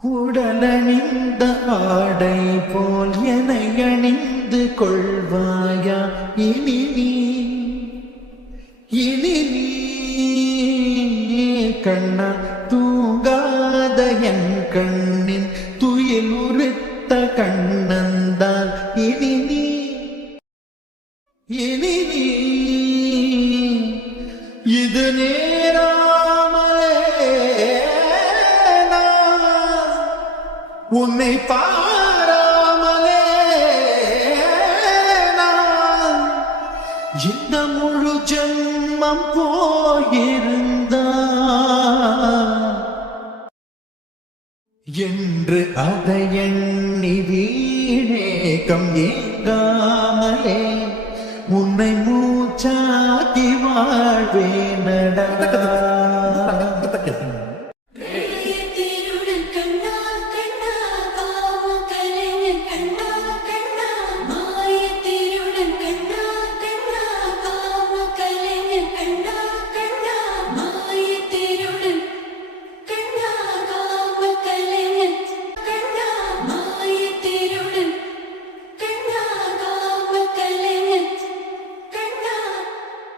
உடலணிந்த ஆடை போல் என்னை அணிந்து கொள்வாயா இனி நீ கண்ணா தூங்காத என் கண்ணின் துயில் உறுத்த கண்ணந்தால் இனி நீ இது நேராமலே உன்னை பாராமலே இந்த முழு ஜென்மம் போயிருந்தா என்று அதை எண்ணி வீணேகம் ஏங்காமலே உன்னை மூச்சாக்கி வாழ்வேனடா.